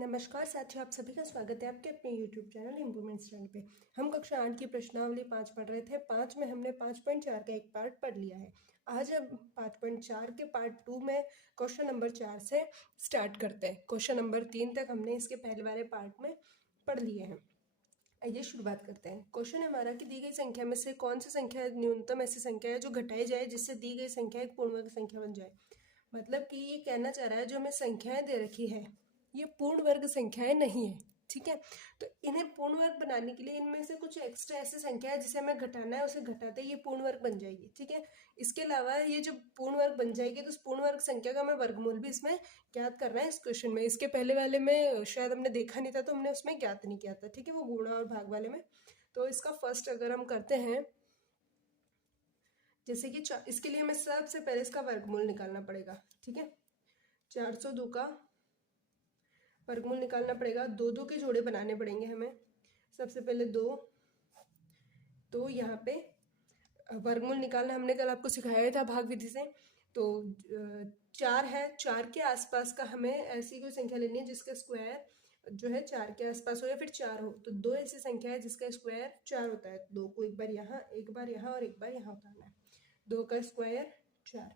नमस्कार साथियों, आप सभी का स्वागत है आपके अपने YouTube चैनल इम्प्रूवमेंट चैनल पे। हम कक्षा 8 की प्रश्नावली 5 पढ़ रहे थे। 5 में हमने 5.4 का एक पार्ट पढ़ लिया है। आज हम 5.4 के पार्ट 2 में क्वेश्चन नंबर 4 से स्टार्ट करते हैं। क्वेश्चन नंबर 3 तक हमने इसके पहले वाले पार्ट में पढ़ लिए हैं। आइए शुरुआत करते हैं। क्वेश्चन हमारा कि दी गई संख्या में से कौन सी संख्या न्यूनतम ऐसी संख्या है जो घटाई जाए जिससे दी गई संख्या एक पूर्ण वर्ग संख्या बन जाए। मतलब कि ये कहना चाह रहा है जो हमें संख्याएं दे रखी है ये पूर्ण वर्ग संख्याएं नहीं है, ठीक है। तो इन्हें पूर्ण वर्ग बनाने के लिए इनमें से कुछ एक्स्ट्रा ऐसी संख्या है जिसे हमें घटाना है, उसे घटाते ये पूर्ण वर्ग बन जाएगी, ठीक है। इसके अलावा ये जो पूर्ण वर्ग बन जाएगी तो उस पूर्ण वर्ग संख्या का हमें वर्गमूल भी इसमें ज्ञात करना है इस क्वेश्चन में। इसके पहले वाले में शायद हमने देखा नहीं था तो हमने उसमें ज्ञात नहीं किया था, ठीक है, वो गुणा और भाग वाले में। तो इसका फर्स्ट अगर हम करते हैं, जैसे कि इसके लिए हमें सबसे पहले इसका वर्गमूल निकालना पड़ेगा, ठीक है। 402 का वर्गमूल निकालना पड़ेगा। दो दो के जोड़े बनाने पड़ेंगे हमें। सबसे पहले दो, तो यहाँ पे वर्गमूल निकालना हमने कल आपको सिखाया था भाग विधि से। तो 4 है, 4 के आसपास का हमें ऐसी कोई संख्या लेनी है जिसका स्क्वायर जो है 4 के आसपास हो या फिर 4 हो। तो दो ऐसी संख्या है जिसका स्क्वायर 4 होता है। दो को एक बार यहाँ, एक बार यहाँ और एक बार यहाँ उतारना है। 2 का स्क्वायर 4,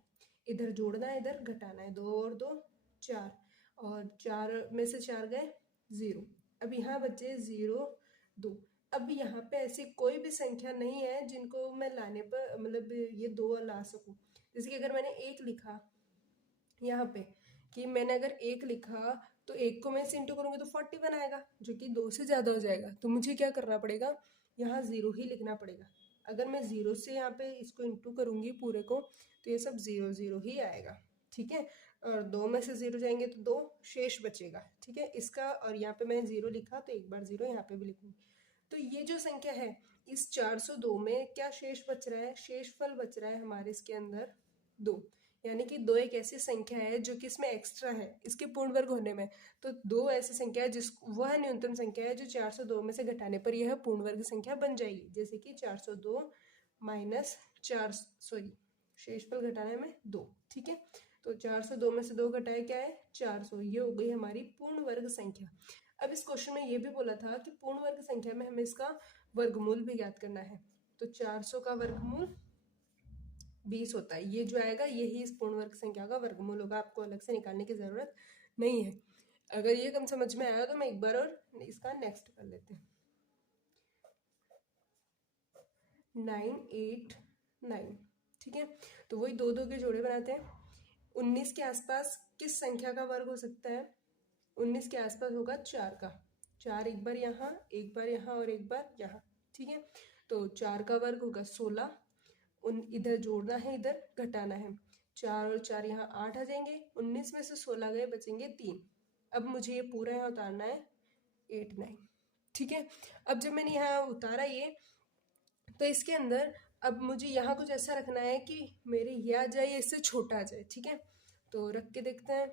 इधर जोड़ना है इधर घटाना है। 2 और 2 4, और 4 में से 4 गए 0। अब यहाँ बचे 0 2। अब यहाँ पे ऐसी कोई भी संख्या नहीं है जिनको मैं लाने पर मतलब ये दो ला सकूं। जैसे कि अगर मैंने 1 लिखा यहाँ पे, कि मैंने अगर 1 लिखा तो 1 को मैं इसे इंटू करूंगी तो 41 आएगा जो कि 2 से ज़्यादा हो जाएगा। तो मुझे क्या करना पड़ेगा, यहाँ 0 ही लिखना पड़ेगा। अगर मैं 0 से यहाँ पे इसको इंटू करूंगी पूरे को तो ये सब 0 0 ही आएगा, ठीक है। और 2 में से 0 जाएंगे तो 2 शेष बचेगा, ठीक है इसका। और यहाँ पे मैंने 0 लिखा तो एक बार 0 यहाँ पे भी लिखूंगी। तो ये जो संख्या है इस 402 में क्या शेष बच रहा है, शेषफल बच रहा है हमारे इसके अंदर 2। यानी कि 2 एक ऐसी संख्या है जो कि इसमें एक्स्ट्रा है इसके पूर्ण वर्ग होने में। तो 2 ऐसी संख्या है जिस वह न्यूनतम संख्या है जो 402 में से घटाने पर यह पूर्ण वर्ग संख्या बन जाएगी। जैसे कि 402 माइनस 4, सॉरी शेषफल घटाने में 2, ठीक है। तो 402 में से 2 घटाए क्या है 400, ये हो गई हमारी पूर्ण वर्ग संख्या। अब इस क्वेश्चन में ये भी बोला था कि पूर्ण वर्ग संख्या में हमें इसका वर्गमूल भी ज्ञात करना है। तो 400 का वर्गमूल 20 होता है। ये जो आएगा यही इस पूर्ण वर्ग संख्या का वर्गमूल होगा, आपको अलग से निकालने की जरूरत नहीं है। अगर ये कम समझ में आया तो मैं एक बार और इसका नेक्स्ट कर लेते हैं। 9 8 9, ठीक है। तो वही दो दो के जोड़े बनाते हैं। 19 के आसपास किस संख्या का वर्ग हो सकता है, 19 के आसपास होगा 4 का। 4 एक बार यहाँ, एक बार यहाँ और एक बार यहाँ, ठीक है। तो 4 का वर्ग होगा 16। इधर जोड़ना है इधर घटाना है। 4 और 4 यहाँ 8 आ जाएंगे। 19 में से 16 गए बचेंगे 3। अब मुझे ये पूरा यहाँ उतारना है 8 9, ठीक है। अब जब मैंने यहाँ उतारा ये, तो इसके अंदर अब मुझे यहाँ कुछ ऐसा रखना है कि मेरे ये आ जाए इससे छोटा आ जाए, ठीक है। तो रख के देखते हैं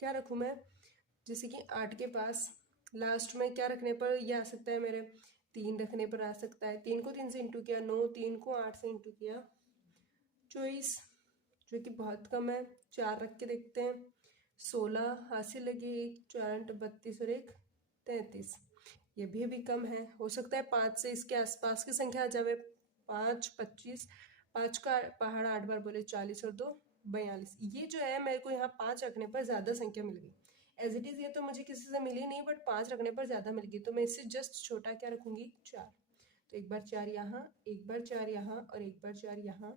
क्या रखूँ मैं। जैसे कि 8 के पास लास्ट में क्या रखने पर ये आ सकता है मेरे, 3 रखने पर आ सकता है। 3 को 3 से इंटू किया 9, 3 को 8 से इंटू किया 24, जो कि बहुत कम है। 4 रख के देखते हैं, 16 हासिल लगी, 1 4 32 और 1 33, ये भी अभी कम है। हो सकता है 5 से इसके आसपास की संख्या आ जाए। 5 25, 5 का पहाड़ 8 बार बोले 40 और 2 42। ये जो है मेरे को यहाँ 5 रखने पर ज़्यादा संख्या मिल गई। एज इट इज़ ये तो मुझे किसी से मिली नहीं, बट 5 रखने पर ज़्यादा मिल गई। तो मैं इससे जस्ट छोटा क्या रखूँगी 4। तो एक बार 4 यहाँ, एक बार 4 यहाँ और एक बार 4 यहाँ।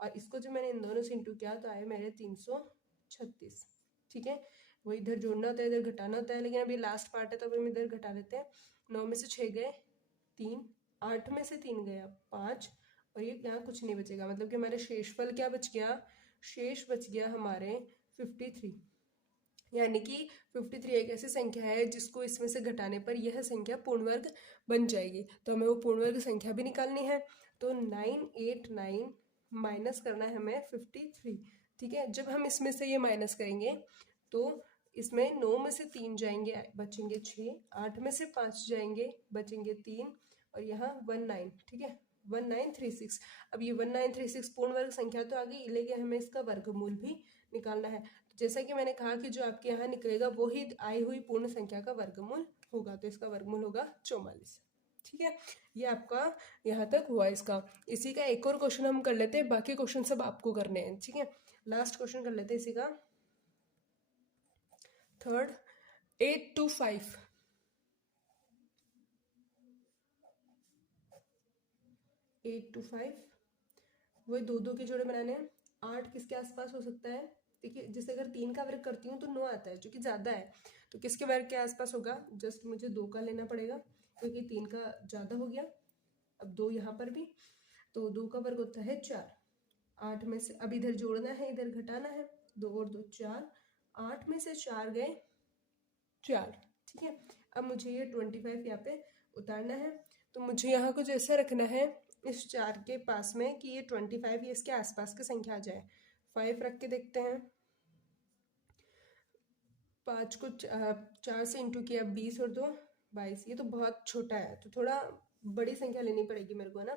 और इसको जो मैंने इन दोनों से इंटू किया तो आए मेरे 336, ठीक है। वो इधर जोड़ना होता है इधर घटाना होता है, लेकिन अभी लास्ट पार्ट है तो अभी हम इधर घटा लेते हैं। 9 में से 6 गए 3, 8 में से 3 गया 5, और ये यहाँ कुछ नहीं बचेगा। मतलब कि हमारे शेषफल क्या बच गया, शेष बच गया हमारे 53। यानी कि 53 एक ऐसी संख्या है जिसको इसमें से घटाने पर यह संख्या पूर्ण वर्ग बन जाएगी। तो हमें वो पूर्ण वर्ग संख्या भी निकालनी है। तो 989 माइनस करना है हमें 53, ठीक है। जब हम इसमें से ये माइनस करेंगे तो इसमें 9 में से 3 जाएंगे बचेंगे 6, 8 में से 5 जाएंगे बचेंगे 3, और यहाँ 19, ठीक है 1936। अब ये 1936 पूर्ण वर्ग संख्या तो आ गई, लेकिन हमें इसका वर्गमूल भी निकालना है। जैसा कि मैंने कहा कि जो आपके यहाँ निकलेगा वो ही आई हुई पूर्ण संख्या का वर्गमूल होगा, तो इसका वर्गमूल होगा 44। ठीक है, ये आपका यहाँ तक हुआ इसका। इसी का एक और क्वेश्चन हम कर लेते हैं, बाकी क्वेश्चन सब आपको करने हैं। ठीक है, लास्ट क्वेश्चन कर लेते हैं इसी का, थर्ड। 8 to 5, 8 to 5 वही दो दो के जोड़े बनाने हैं। 8 किसके आसपास हो सकता है? देखिए, जैसे अगर 3 का वर्ग करती हूँ तो 9 आता है, जो कि ज़्यादा है, तो किसके वर्ग के आसपास होगा? जस्ट मुझे 2 का लेना पड़ेगा, क्योंकि 3 का ज़्यादा हो गया। अब 2 यहाँ पर भी, तो 2 का वर्ग होता है 4। 8 में से अब इधर जोड़ना है, इधर घटाना है, 2 और 2 4, 8 में से 4 गए 4। ठीक है, अब मुझे ये 25 यहाँ पे उतारना है, तो मुझे यहाँ कुछ ऐसा रखना है इस 4 के पास में कि ये 25 ये इसके आसपास की संख्या आ जाए। 5 रख के देखते हैं, 5 को 4 से इंटू किया, 20 और 2 22। ये तो बहुत छोटा है, तो थोड़ा बड़ी संख्या लेनी पड़ेगी मेरे को ना।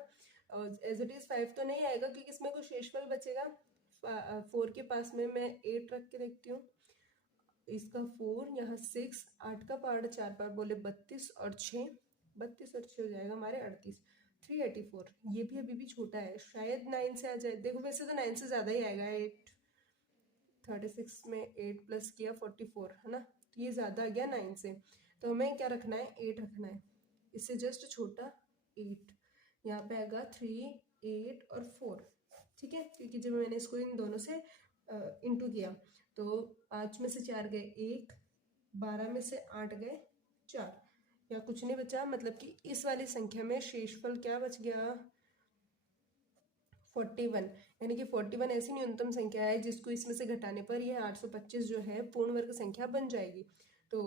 और एज इट इज़ 5 तो नहीं आएगा, क्योंकि इसमें कुछ शेषफल बचेगा। 4 के पास में मैं 8 रख के देखती हूँ, इसका 4, यहाँ 6, 8 का पार्ट 4 बार बोले 32 और 6, 32 और 6 हो जाएगा हमारे 38, 384। ये भी अभी भी छोटा है, शायद 9 से आ जाए। देखो वैसे तो 9 से ज़्यादा ही आएगा। 8 36 में 8 प्लस किया 44 है ना, तो ये ज़्यादा आ गया 9 से। तो हमें क्या रखना है? 8 रखना है, इससे जस्ट छोटा 8। यहाँ पे आएगा 3, 8 और 4। ठीक है, क्योंकि जब मैंने इसको इन दोनों से इंटू किया, तो 5 में से 4 गए 1, 12 में से 8 गए 4, या कुछ नहीं बचा। मतलब कि इस वाली संख्या में शेषफल क्या बच गया? 41। यानी कि 41 ऐसी न्यूनतम संख्या है जिसको इसमें से घटाने पर यह 825 जो है पूर्ण वर्ग संख्या बन जाएगी। तो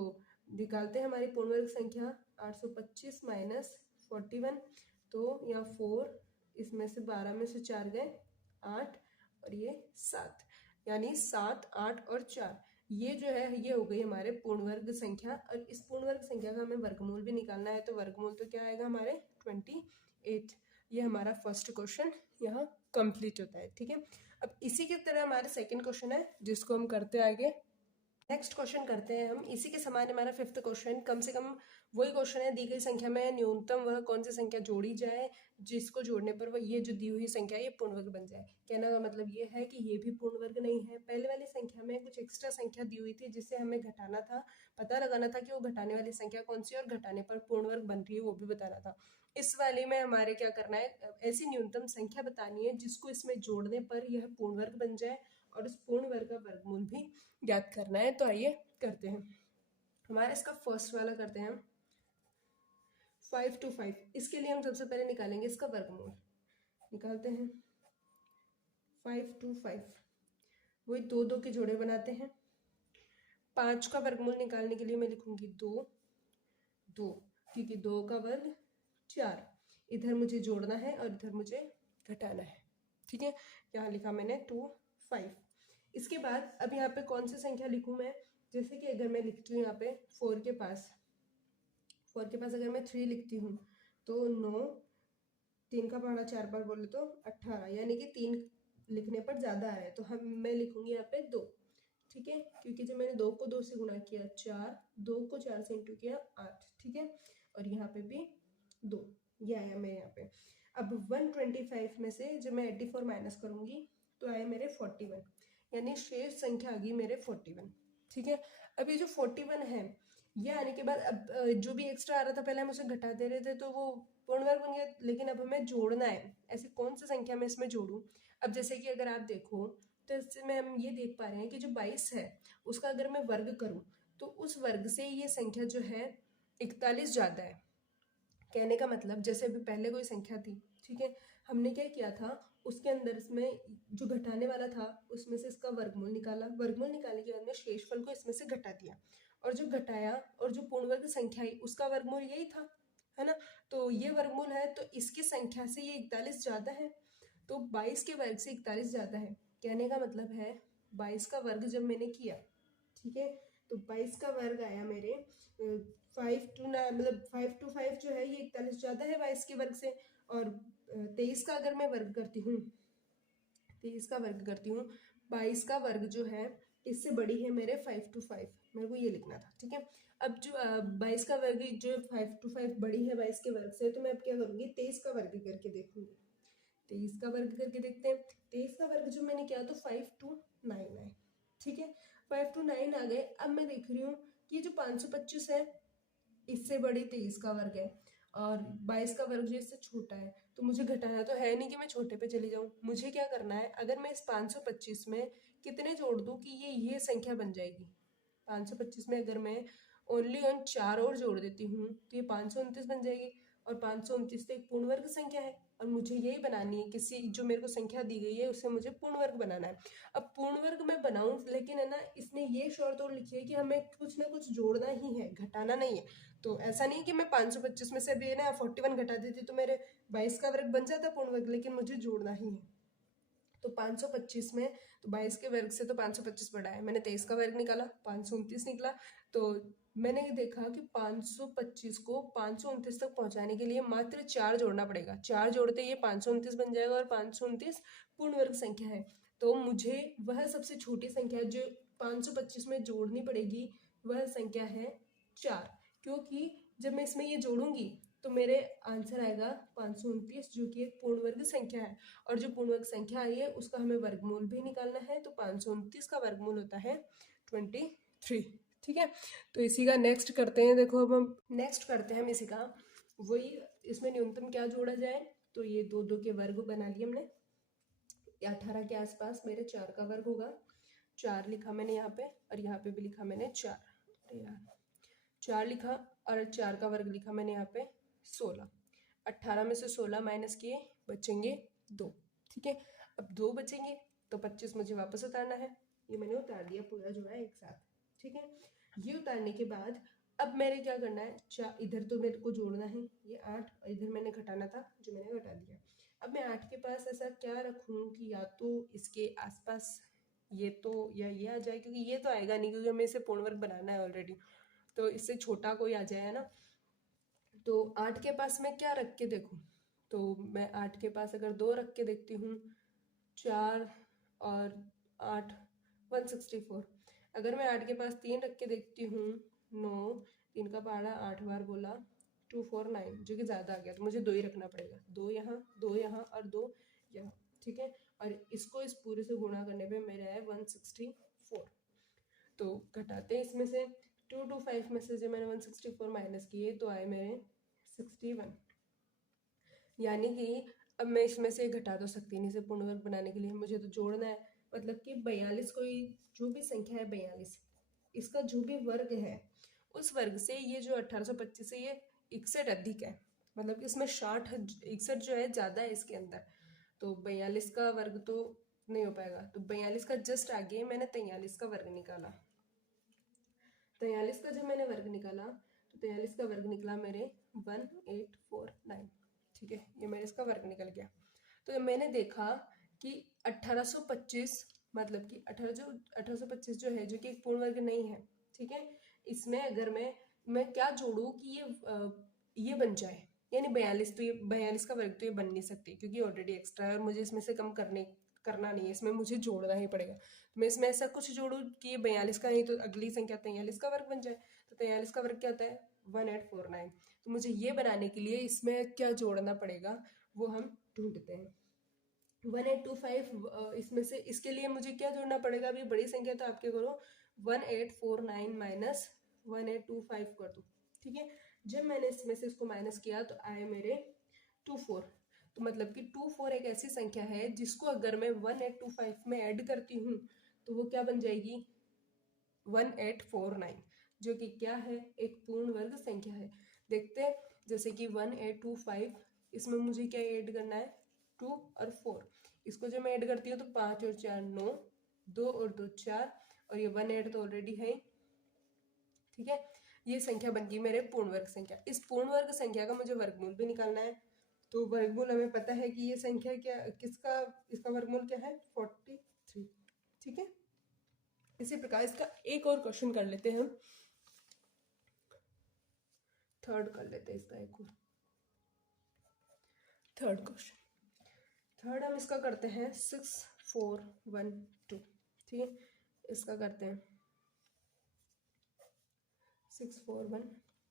निकालते हैं हमारी पूर्ण वर्ग संख्या, 825 माइनस 41, तो यहाँ 4, इसमें से 12 में से 4 गए 8 और ये 7, यानी 7, 8 और 4, ये जो है ये हो गई हमारे पूर्ण वर्ग संख्या। और इस पूर्ण वर्ग संख्या का हमें वर्गमूल भी निकालना है, तो वर्गमूल तो क्या आएगा हमारे 28। ये हमारा फर्स्ट क्वेश्चन यहाँ कंप्लीट होता है। ठीक है, अब इसी की तरह हमारे सेकंड क्वेश्चन है, जिसको हम करते आगे। नेक्स्ट क्वेश्चन करते हैं हम, इसी के समान हमारा फिफ्थ क्वेश्चन। कम से कम वही क्वेश्चन है, दी गई संख्या में न्यूनतम वह कौन सी संख्या जोड़ी जाए जिसको जोड़ने पर वह ये जो दी हुई संख्या ये पूर्ण वर्ग बन जाए। कहने का मतलब ये है कि ये भी पूर्ण वर्ग नहीं है। पहले वाली संख्या में कुछ एक्स्ट्रा संख्या दी हुई थी जिससे हमें घटाना था, पता लगाना था कि वो घटाने वाली संख्या कौन सी और घटाने पर पूर्ण वर्ग बन रही है वो भी बताना था। इस वाले में हमारे क्या करना है, ऐसी न्यूनतम संख्या बतानी है जिसको इसमें जोड़ने पर यह पूर्ण वर्ग बन जाए और उस पूर्ण वर्ग का वर्गमूल भी ज्ञात करना है। तो आइए करते हैं। हमारा इसका फर्स्ट वाला करते हैं 5 to 5। इसके लिए हम सबसे पहले निकालेंगे इसका वर्गमूल। निकालते हैं 5 to 5, वही दो दो के जोड़े बनाते हैं। 5 का वर्गमूल निकालने के लिए मैं लिखूंगी 2, 2, क्योंकि 2 का वर्ग 4, इधर मुझे जोड़ना है और इधर मुझे घटाना है। ठीक है, यहाँ लिखा मैंने 2, 5। इसके बाद अब यहाँ पे कौन सी संख्या लिखूं मैं? जैसे कि अगर मैं लिखती हूँ यहाँ पे 4 के पास अगर मैं 3 लिखती हूँ तो 9, 3 का पहाड़ा 4 बार बोले तो 18, यानी कि 3 लिखने पर ज़्यादा आ रहा है, तो मैं लिखूंगी यहाँ पे 2। ठीक है, क्योंकि जब मैंने 2 को 2 से गुणा किया 4, 2 को 4 से इंटू किया 8। ठीक है, और यहाँ पे भी 2, ये आया मेरे यहाँ पे। अब 125 में से जब मैं 84 माइनस करूंगी तो आए मेरे 41, यानी शेष संख्या आ गई मेरे 41। ठीक है, अब ये जो 41 है ये आने के बाद अब जो भी एक्स्ट्रा आ रहा था पहले हम उसे घटा दे रहे थे तो वो पूर्ण वर्ग बन गया, लेकिन अब हमें जोड़ना है। ऐसी कौन सी संख्या में इसमें जोड़ूं? अब जैसे कि अगर आप देखो तो इसमें हम ये देख पा रहे हैं कि जो 22 है उसका अगर मैं वर्ग करूं तो उस वर्ग से ये संख्या जो है 41 ज़्यादा है। कहने का मतलब जैसे अभी पहले कोई संख्या थी, ठीक है, हमने क्या किया था उसके अंदर इसमें जो घटाने वाला था उसमें से इसका वर्गमूल निकाला, वर्गमूल निकालने के बाद में शेषफल को इसमें से घटा दिया, और जो घटाया और जो पूर्ण वर्ग संख्या आई उसका वर्गमूल यही था, है ना। तो ये वर्गमूल है तो इसकी संख्या से ये 41 ज़्यादा है, तो 22 के वर्ग से 41 ज़्यादा है। कहने का मतलब है 22 का वर्ग जब मैंने किया, ठीक है, तो 22 का वर्ग आया मेरे 5 to 9, मतलब 5 to 5 जो है ये 41 ज़्यादा है 22 के वर्ग से। और 23 का अगर मैं वर्ग करती हूँ 23 का वर्ग करती हूँ 22 का वर्ग जो है इससे बड़ी है मेरे 5 to 5, मेरे को ये लिखना था, ठीक है। अब जो 22 का वर्ग जो 5 to 5 बड़ी है 22 के वर्ग से, तो मैं अब क्या करूँगी 23 का वर्ग करके देखूंगी। 23 का वर्ग करके देखते हैं। 23 का वर्ग जो मैंने किया तो 5 to 9 है, ठीक है। 5 to 9 आ गए। अब मैं देख रही हूँ कि जो 525 है इससे बड़ी 23 का वर्ग है और 22 का वर्ग जो इससे छोटा है, तो मुझे घटाना तो है नहीं कि मैं छोटे पे चली जाऊँ। मुझे क्या करना है, अगर मैं इस 525 में कितने जोड़ दूँ कि ये संख्या बन जाएगी। 525 में अगर मैं ओनली ऑन 4 और जोड़ देती हूँ तो ये 529 बन जाएगी। और 529 तो एक पूर्ण वर्ग संख्या है और मुझे यही बनानी है, किसी जो मेरे को संख्या दी गई है उसे मुझे पूर्ण वर्ग बनाना है। अब पूर्ण वर्ग मैं बनाऊं, लेकिन है ना इसने ये शर्त और लिखी है कि हमें कुछ ना कुछ जोड़ना ही है, घटाना नहीं है। तो ऐसा नहीं कि मैं 525 में से भी है ना 41 घटा देती तो मेरे 22 का वर्ग बन जाता पूर्ण वर्ग, लेकिन मुझे जोड़ना ही है। तो 525 में तो 22 के वर्ग से तो 525 बड़ा है, मैंने 23 का वर्ग निकाला 529 निकला। तो मैंने ये देखा कि 525 को 529 तक पहुंचाने के लिए मात्र 4 जोड़ना पड़ेगा। 4 जोड़ते ये 529 बन जाएगा और 529 पूर्ण वर्ग संख्या है। तो मुझे वह सबसे छोटी संख्या जो 525 में जोड़नी पड़ेगी वह संख्या है 4, क्योंकि जब मैं इसमें ये जोड़ूंगी तो मेरे आंसर आएगा 529, जो कि एक पूर्ण वर्ग संख्या है। और जो पूर्ण वर्ग संख्या आई है उसका हमें वर्गमूल भी निकालना है, तो 529 का वर्गमूल होता है 23, ठीक है। तो इसी का नेक्स्ट करते हैं। देखो अब हम नेक्स्ट करते हैं हम इसी का, वही इसमें न्यूनतम क्या जोड़ा जाए, तो ये 2 के वर्ग बना लिए हमने। 18 के आसपास मेरे 4 का वर्ग होगा। 4 लिखा मैंने यहाँ पे और यहाँ पे भी लिखा मैंने 4, अरे यार 4 लिखा और 4 का वर्ग लिखा मैंने यहाँ पे 16। 18 में से 16 माइनस किए बचेंगे 2, ठीक है। अब 2 बचेंगे तो 25 मुझे वापस उतारना है, ये मैंने उतार दिया पूरा जो है एक साथ, ठीक है। ये उतारने के बाद अब मैंने क्या करना है, इधर तो मेरे को जोड़ना है ये 8 और इधर मैंने घटाना था जो मैंने घटा दिया। अब मैं 8 के पास ऐसा क्या रखूँ कि या तो इसके आसपास ये तो या ये आ जाए, क्योंकि ये तो आएगा नहीं क्योंकि हमें इसे पूर्ण वर्ग बनाना है ऑलरेडी, तो इससे छोटा कोई आ जाए ना। तो 8 के पास मैं क्या रख के देखूं, तो मैं 8 के पास अगर 2 रख के देखती हूँ, 4 और 8 164। अगर मैं 8 के पास 3 रख के देखती हूँ, 9 3 का पहाड़ा 8 बार बोला 249, जो कि ज़्यादा आ गया, तो मुझे 2 ही रखना पड़ेगा। 2 यहाँ 2 यहाँ और 2 यहाँ, ठीक है। और इसको इस पूरे से गुणा करने पे मेरा है 164। तो घटाते हैं इसमें से 2 to 5 में से जो मैंने 164 माइनस किए तो आए मेरे 61। यानी कि अब मैं इसमें से घटा तो सकती नहीं, इसे पूर्ण वर्ग बनाने के लिए मुझे तो जोड़ना है। मतलब कि 42 कोई जो भी संख्या है 42, इसका जो भी वर्ग है उस वर्ग से ये जो 1825 है ये 61 अधिक है, मतलब कि इसमें 61 जो है ज़्यादा है इसके अंदर। तो 42 का वर्ग तो नहीं हो पाएगा, तो 42 का जस्ट आगे मैंने 43 का वर्ग निकाला। 43 का जब मैंने वर्ग निकाला तो 43 का वर्ग निकला मेरे 1849, ठीक है। ये मेरे इसका वर्ग निकल गया। तो मैंने देखा कि 1825 मतलब कि 1825 जो है, जो कि एक पूर्ण वर्ग नहीं है, ठीक है। इसमें अगर मैं क्या जोड़ूं कि ये बन जाए, यानी 42, तो ये 42 का वर्ग तो ये बन नहीं सकती क्योंकि ऑलरेडी एक्स्ट्रा है और मुझे इसमें से कम करना नहीं है, इसमें मुझे जोड़ना ही पड़ेगा। तो मैं इसमें ऐसा कुछ जोड़ूं कि ये 42 का नहीं तो अगली संख्या 43 का वर्ग बन जाए। तो 43 का वर्ग क्या होता है 1849। तो मुझे ये बनाने के लिए इसमें क्या जोड़ना पड़ेगा वो हम ढूंढते हैं। 1825 इसमें से इसके लिए मुझे क्या जोड़ना पड़ेगा, अभी बड़ी संख्या तो आपके करो 1849 माइनस 1825 कर दो, ठीक है। जब मैंने इसमें से इसको माइनस किया तो आए मेरे 24। तो मतलब कि 24 एक ऐसी संख्या है जिसको अगर मैं 1825 में ऐड करती हूँ तो वो क्या बन जाएगी 1849, जो कि क्या है एक पूर्ण वर्ग संख्या है। देखते हैं जैसे कि 1825, इसमें मुझे क्या ऐड करना है 2 और 4। इसको जब मैं ऐड करती हूँ तो 5 और 4 9, 2 और 2 4, और ये 18 तो ऑलरेडी है, ठीक है। ये संख्या बन गई मेरे पूर्ण वर्ग संख्या। इस पूर्ण वर्ग संख्या का मुझे वर्गमूल भी निकालना है। तो वर्गमूल हमें पता है कि ये संख्या क्या इसका वर्गमूल क्या है 43, ठीक है। इसी प्रकार इसका एक और क्वेश्चन कर लेते हैं हम, थर्ड कर लेते हैं इसका एक और थर्ड क्वेश्चन। थर्ड हम इसका करते हैं 6412, ठीक है। इसका करते हैं 6 4 1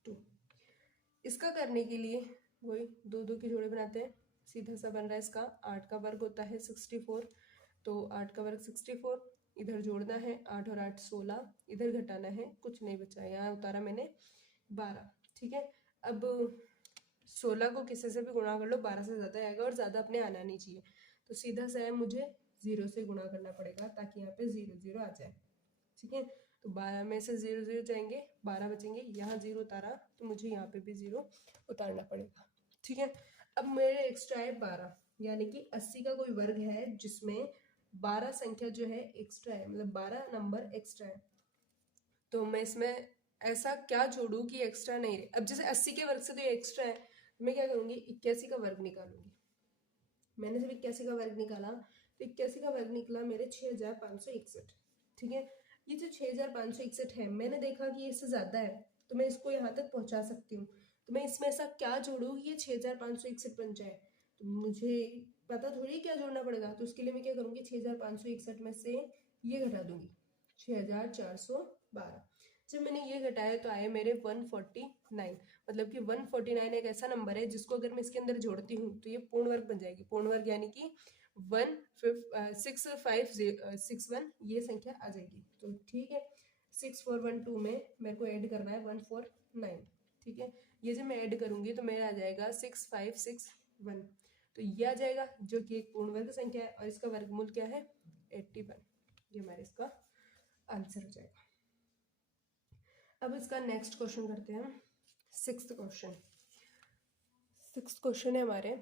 2। इसका करने के लिए वही दो दो के जोड़े बनाते हैं। सीधा सा बन रहा है इसका 8 का वर्ग होता है 64, तो 8 का वर्ग 64, इधर जोड़ना है 8 और 8 16, इधर घटाना है, कुछ नहीं बचा, यहाँ उतारा मैंने 12। ठीक है, अब 16 को किसी से भी गुणा कर लो 12 से ज़्यादा आएगा और ज़्यादा अपने आना नहीं चाहिए, तो सीधा सा है मुझे 0 से गुणा करना पड़ेगा ताकि यहाँ पे 0 0 आ जाए। ठीक है, तो 12 में से 0 0 जाएंगे, 12 बचेंगे, यहाँ 0 उतारा तो मुझे यहाँ पे भी 0 उतारना पड़ेगा। ठीक है, अब मेरे एक्स्ट्रा है 12, यानी कि 80 का कोई वर्ग है जिसमें 12 संख्या जो है एक्स्ट्रा है, मतलब 12 नंबर एक्स्ट्रा है। तो मैं इसमें ऐसा क्या जोड़ूं कि एक्स्ट्रा नहीं रहे। अब जैसे 80 के वर्ग से तो ये एक्स्ट्रा है, तो मैं क्या करूंगी 81 का वर्ग निकालूंगी। मैंने जब 81 का वर्ग निकाला तो 81 का वर्ग निकला मेरे 6561। ठीक है, ये जो 6561 है, मैंने देखा कि इससे ज़्यादा है तो मैं इसको यहाँ तक पहुँचा सकती हूँ, तो मैं इसमें ऐसा क्या जोड़ूँ कि ये 6561 बन जाए। तो मुझे पता थोड़ी क्या जोड़ना पड़ेगा, तो उसके लिए मैं क्या करूँगी 6561 में से ये घटा दूंगी 6412। जब मैंने ये घटाया तो आए मेरे 149, मतलब कि 149 एक ऐसा नंबर है जिसको अगर मैं इसके अंदर जोड़ती हूँ तो ये पूर्ण वर्ग बन जाएगी। पूर्ण वर्ग यानी कि 6561 ये संख्या आ जाएगी। तो ठीक है, 6412 में मेरे को ऐड करना है 149। ठीक है, ये जब मैं ऐड करूंगी तो मेरा आ जाएगा 6561, तो ये आ जाएगा जो कि एक पूर्ण वर्ग संख्या है और इसका वर्गमूल क्या है 81। ये हमारे इसका आंसर हो जाएगा। अब इसका नेक्स्ट क्वेश्चन करते हैं, सिक्स्थ क्वेश्चन। सिक्स्थ क्वेश्चन है हमारे,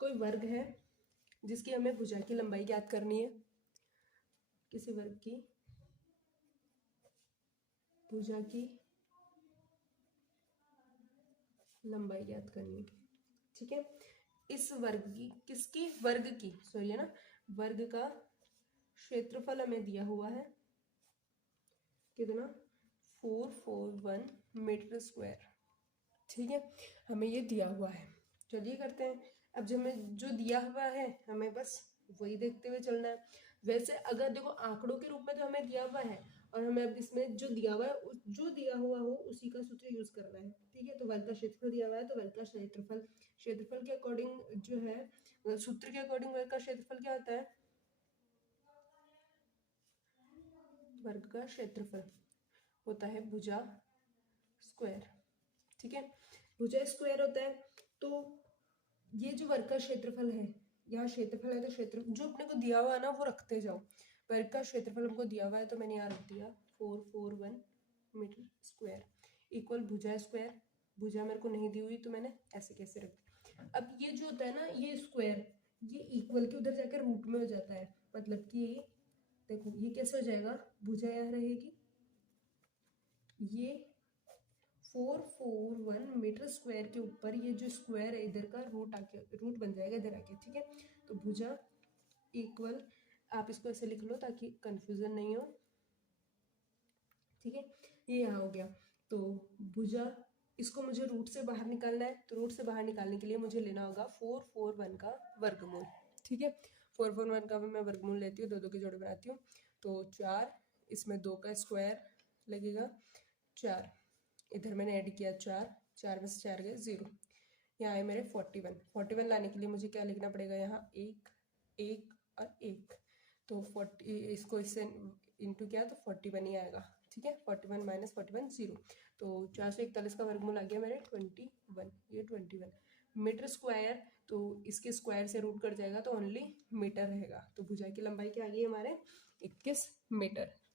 कोई वर्ग है जिसकी हमें भुजा की लंबाई ज्ञात करनी है। किसी वर्ग की भुजा की लंबाई ज्ञात करनी है। ठीक है, इस वर्ग की किसकी वर्ग की सॉरी है ना, वर्ग का क्षेत्रफल हमें दिया हुआ है कितना 441 मीटर स्क्वायर। ठीक है, हमें ये दिया हुआ है, चलिए करते हैं। अब जो हमें जो दिया हुआ है हमें बस वही देखते हुए चलना है। वैसे अगर देखो आंकड़ों के रूप में तो हमें दिया हुआ है और हमें अब इसमें जो दिया हुआ है जो दिया हुआ हो उसी का सूत्र यूज करना है। ठीक है, तो वर्ग का क्षेत्रफल दिया हुआ है तो वर्ग का क्षेत्रफल के अकॉर्डिंग जो है सूत्र के अकॉर्डिंग वर्ग का क्षेत्रफल क्या होता है, वर्ग का क्षेत्रफल होता है भुजा स्क्वायर। ठीक है, भुजा स्क्वायर होता है, तो ये जो वर्ग का क्षेत्रफल है, यहाँ क्षेत्रफल है तो क्षेत्र जो अपने को दिया हुआ है ना वो रखते जाओ। वर्ग का क्षेत्रफल हमको दिया हुआ है तो मैंने यहाँ रख दिया 441 मीटर स्क्वायर इक्वल भुजा स्क्वायर। भुजा मेरे को नहीं दी हुई तो मैंने ऐसे कैसे रख दिया। अब ये जो होता है ना ये स्क्वायर ये इक्वल के उधर जाकर रूट में हो जाता है, मतलब कि देखो ये कैसे हो जाएगा, भुजा यहाँ रहेगी, ये 441 मीटर स्क्वायर के ऊपर ये जो स्क्वायर है इधर का रूट बन जाएगा इधर आके। ठीक है, तो भुजा इक्वल आप इसको ऐसे लिख लो ताकि कंफ्यूजन नहीं हो। ठीक है, ये यहाँ हो गया, तो भुजा इसको मुझे रूट से बाहर निकालना है, तो रूट से बाहर निकालने के लिए मुझे लेना होगा 441 का वर्गमूल। ठीक है, 441 का मैं वर्गमूल लेती हूँ, दो दो के जोड़े बनाती हूँ, तो 4, इसमें 2 का स्क्वायर लगेगा 4, इधर मैंने ऐड किया 4, 4 में से 4 गए 0, यहाँ आए मेरे 41 लाने के लिए मुझे क्या लिखना पड़ेगा यहाँ 1 1 और 1, तो 40 इसको इससे इंटू किया तो 41 ही आएगा। ठीक है, 41 माइनस 41 0, तो 441 का वर्गमूल आ गया मेरे 21, ये 21 मीटर स्क्वायर, तो इसके स्क्वायर से रूट कट जाएगा तो ओनली मीटर रहेगा, तो भुजा की लंबाई क्या आ गई हमारे 21 मीटर।